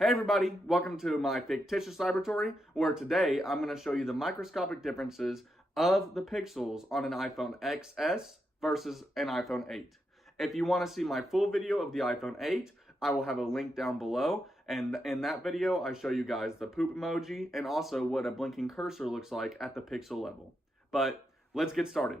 Hey everybody, welcome to my fictitious laboratory, where today I'm going to show you the microscopic differences of the pixels on an iPhone XS versus an iPhone 8. If you want to see my full video of the iPhone 8, I will have a link down below, and in that video I show you guys the poop emoji and also what a blinking cursor looks like at the pixel level. But let's get started.